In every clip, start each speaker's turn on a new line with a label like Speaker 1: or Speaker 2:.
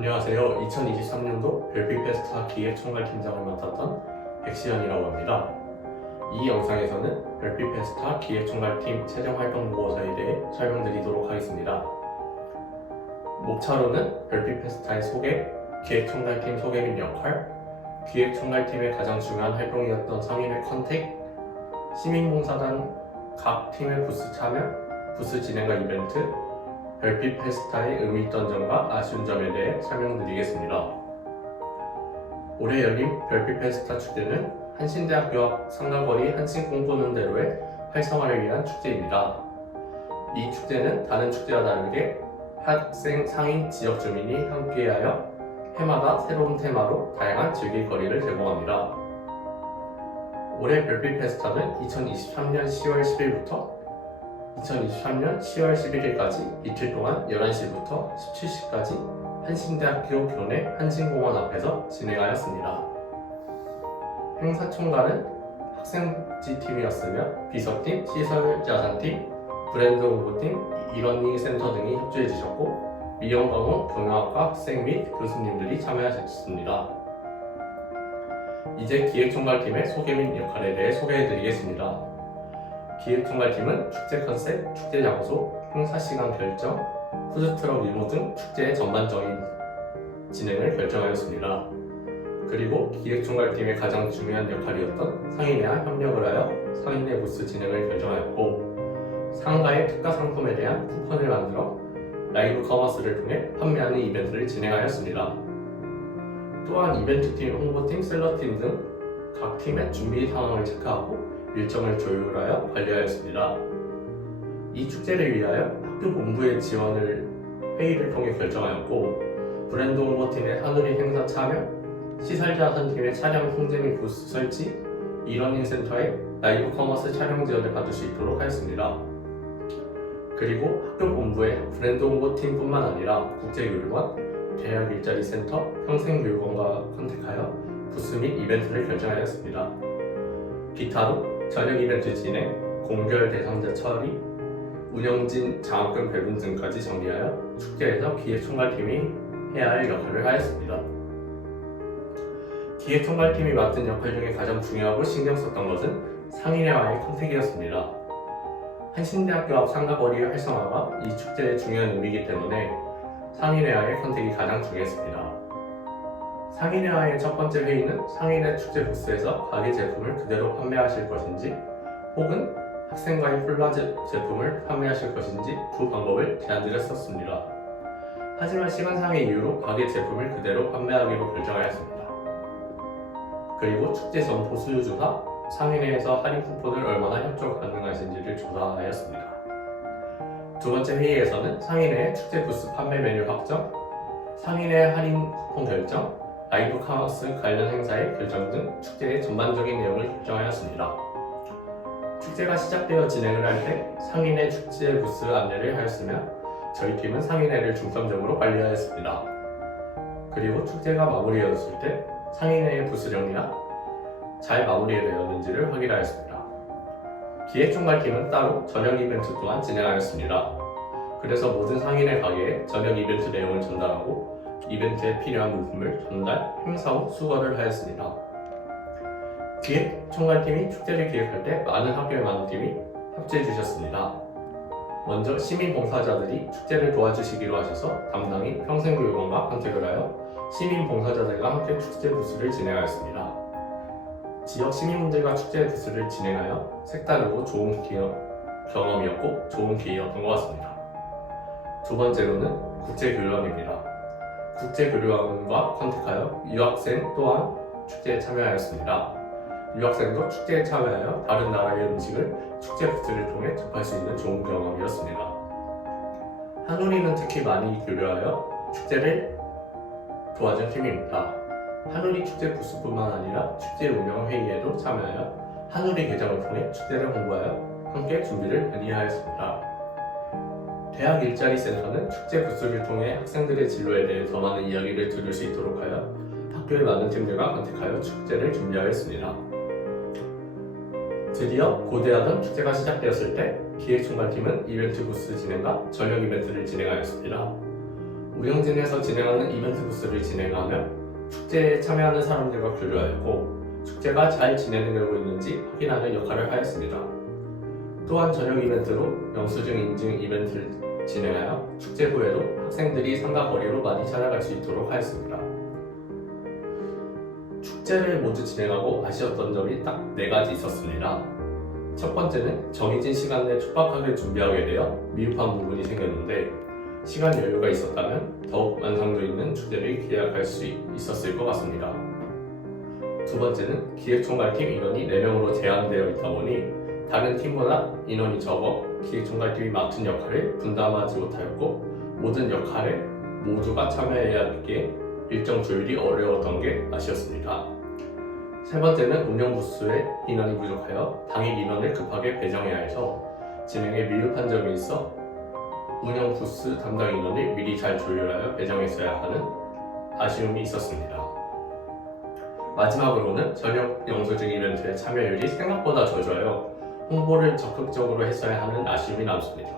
Speaker 1: 안녕하세요. 2023년도 별빛 페스타 기획총괄 팀장을 맡았던 백시현이라고 합니다. 이 영상에서는 별빛 페스타 기획총괄팀 최종활동 보고서에 대해 설명드리도록 하겠습니다. 목차로는 별빛 페스타의 소개, 기획총괄팀 소개 및 역할, 기획총괄팀의 가장 중요한 활동이었던 상인의 컨택, 시민봉사단 각 팀의 부스 참여, 부스 진행과 이벤트, 별빛 페스타의 의미 있던 점과 아쉬운 점에 대해 설명드리겠습니다. 올해 열린 별빛 페스타 축제는 한신대학교 앞 상가거리 한신공보는대로의 활성화를 위한 축제입니다. 이 축제는 다른 축제와 다르게 학생, 상인, 지역 주민이 함께하여 해마다 새로운 테마로 다양한 즐길거리를 제공합니다. 올해 별빛 페스타는 2023년 10월 10일부터 2023년 10월 11일까지 이틀 동안 11시부터 17시까지 한신대학교 교내 한신공원 앞에서 진행하였습니다. 행사 총괄은 학생지팀이었으며 비서팀, 시설자산팀, 브랜드 홍보팀, 이러닝 센터 등이 협조해 주셨고 미용강원 경영학과 학생 및 교수님들이 참여하셨습니다. 이제 기획총괄팀의 소개 및 역할에 대해 소개해 드리겠습니다. 기획총괄팀은 축제 컨셉, 축제 장소, 행사 시간 결정, 푸드트럭 유무 등 축제의 전반적인 진행을 결정하였습니다. 그리고 기획총괄팀의 가장 중요한 역할이었던 상인회와 협력을 하여 상인회 부스 진행을 결정하였고 상가의 특가 상품에 대한 쿠폰을 만들어 라이브 커머스를 통해 판매하는 이벤트를 진행하였습니다. 또한 이벤트팀, 홍보팀, 셀러팀 등 각 팀의 준비 상황을 체크하고 일정을 조율하여 관리하였습니다. 이 축제를 위하여 학교 본부의 지원을 회의를 통해 결정하였고 브랜드 홍보팀의 하늘이 행사 참여, 시설자산팀의 차량 통제 및 부스 설치, 이러닝 센터의 라이브 커머스 촬영 지원을 받을 수 있도록 하였습니다. 그리고 학교 본부의 브랜드 홍보팀뿐만 아니라 국제교류원, 대학 일자리 센터, 평생교육원과 컨택하여 부스 및 이벤트를 결정하였습니다. 기타로 저녁 이벤트 진행, 공결 대상자 처리, 운영진 장학금 배분 등까지 정리하여 축제에서 기획총괄팀이 해야 할 역할을 하였습니다. 기획총괄팀이 맡은 역할 중에 가장 중요하고 신경 썼던 것은 상인회와의 컨택이었습니다. 한신대학교 앞 상가거리의 활성화가 이 축제의 중요한 의미이기 때문에 상인회와의 컨택이 가장 중요했습니다. 상인회와의 첫 번째 회의는 상인회 축제 부스에서 가게 제품을 그대로 판매하실 것인지 혹은 학생과의 콜라 제- 제품을 판매하실 것인지 두 방법을 제안드렸었습니다. 하지만 시간상의 이유로 가게 제품을 그대로 판매하기로 결정하였습니다. 그리고 축제 전 보수 조사, 상인회에서 할인 쿠폰을 얼마나 협조 가능하신지를 조사하였습니다. 두 번째 회의에서는 상인회 축제 부스 판매 메뉴 확정, 상인회 할인 쿠폰 결정, 라이브 카머스 관련 행사의 결정 등 축제의 전반적인 내용을 결정하였습니다. 축제가 시작되어 진행을 할 때 상인회 축제 부스 안내를 하였으며 저희 팀은 상인회를 중점적으로 관리하였습니다. 그리고 축제가 마무리되었을 때 상인회의 부스 정리나 잘 마무리되었는지를 확인하였습니다. 기획총괄팀은 따로 저녁 이벤트 또한 진행하였습니다. 그래서 모든 상인회 가게에 저녁 이벤트 내용을 전달하고 이벤트에 필요한 물품을 전달, 행사 후 수거를 하였습니다. 기획 총괄팀이 축제를 기획할 때 많은 학교의 많은 팀이 협조해 주셨습니다. 먼저 시민 봉사자들이 축제를 도와주시기로 하셔서 담당인 평생교육원과 컨택을 하여 시민 봉사자들과 함께 축제 부스를 진행하였습니다. 지역 시민분들과 축제 부스를 진행하여 색다르고 좋은 기업, 경험이었고 좋은 기회였던 것 같습니다. 두 번째로는 국제교류원입니다. 국제교류원과 컨택하여 유학생 또한 축제에 참여하였습니다. 유학생도 축제에 참여하여 다른 나라의 음식을 축제 부스를 통해 접할 수 있는 좋은 경험이었습니다. 한우리는 특히 많이 교류하여 축제를 도와준 팀입니다. 한우리 축제 부스뿐만 아니라 축제 운영 회의에도 참여하여 한우리 계정을 통해 축제를 홍보하여 함께 준비를 많이 하였습니다. 대학 일자리 센터는 축제 부스를 통해 학생들의 진로에 대해 더 많은 이야기를 들을 수 있도록 하여 학교의 많은 팀들과 컨택하여 축제를 준비하였습니다. 드디어 고대하던 축제가 시작되었을 때 기획총괄팀은 이벤트 부스 진행과 저녁 이벤트를 진행하였습니다. 운영진에서 진행하는 이벤트 부스를 진행하며 축제에 참여하는 사람들과 교류하였고 축제가 잘 진행되고 있는지 확인하는 역할을 하였습니다. 또한 저녁 이벤트로 영수증 인증 이벤트를 진행하여 축제 후에도 학생들이 상가 거리로 많이 찾아갈 수 있도록 하였습니다. 축제를 모두 진행하고 아쉬웠던 점이 딱 네 가지 있었습니다. 첫 번째는 정해진 시간 내 촉박하게 준비하게 되어 미흡한 부분이 생겼는데 시간 여유가 있었다면 더욱 완성도 있는 축제를 기획할 수 있었을 것 같습니다. 두 번째는 기획총괄팀 인원이 4명으로 제한되어 있다 보니 다른 팀보다 인원이 적어 기획총괄팀이 맡은 역할을 분담하지 못하였고 모든 역할에 모두가 참여해야 하기에 일정 조율이 어려웠던 게 아쉬웠습니다. 세 번째는 운영 부스에 인원이 부족하여 당일 인원을 급하게 배정해야 해서 진행에 미흡한 점이 있어 운영 부스 담당 인원을 미리 잘 조율하여 배정했어야 하는 아쉬움이 있었습니다. 마지막으로는 저녁 영수증 이벤트의 참여율이 생각보다 저조하여 홍보를 적극적으로 했어야 하는 아쉬움이 남습니다.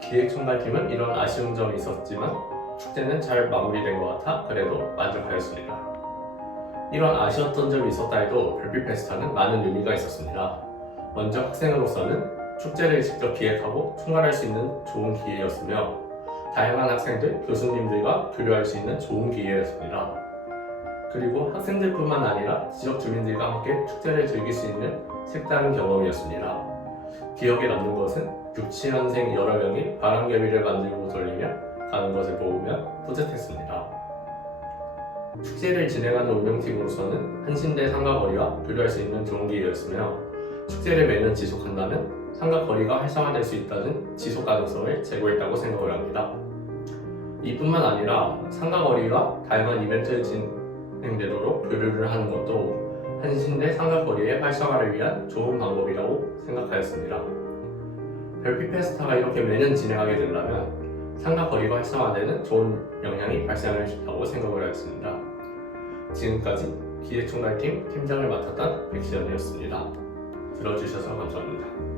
Speaker 1: 기획총괄팀은 이런 아쉬운 점이 있었지만 축제는 잘 마무리된 것 같아 그래도 만족하였습니다. 이런 아쉬웠던 점이 있었다 해도 별빛 페스타는 많은 의미가 있었습니다. 먼저 학생으로서는 축제를 직접 기획하고 총괄할 수 있는 좋은 기회였으며 다양한 학생들, 교수님들과 교류할 수 있는 좋은 기회였습니다. 그리고 학생들뿐만 아니라 지역 주민들과 함께 축제를 즐길 수 있는 색다른 경험이었습니다. 기억에 남는 것은 유치원생 여러 명이 바람개비를 만들고 돌리며 가는 것을 보며 뿌듯했습니다. 축제를 진행하는 운영팀으로서는 한신대 상가거리와 교류할 수 있는 좋은 기회였으며 축제를 매년 지속한다면 상가거리가 활성화될 수 있다는 지속 가능성을 제고했다고 생각을 합니다. 이뿐만 아니라 상가거리가 다양한 이벤트 진행되도록 교류를 하는 것도 한신대 상가거리의 활성화를 위한 좋은 방법이라고 생각하였습니다. 별빛 페스타가 이렇게 매년 진행하게 된다면 상가거리가 활성화되는 좋은 영향이 발생할 수 있다고 생각을 하였습니다. 지금까지 기획총괄팀 팀장을 맡았던 백시연이었습니다. 들어주셔서 감사합니다.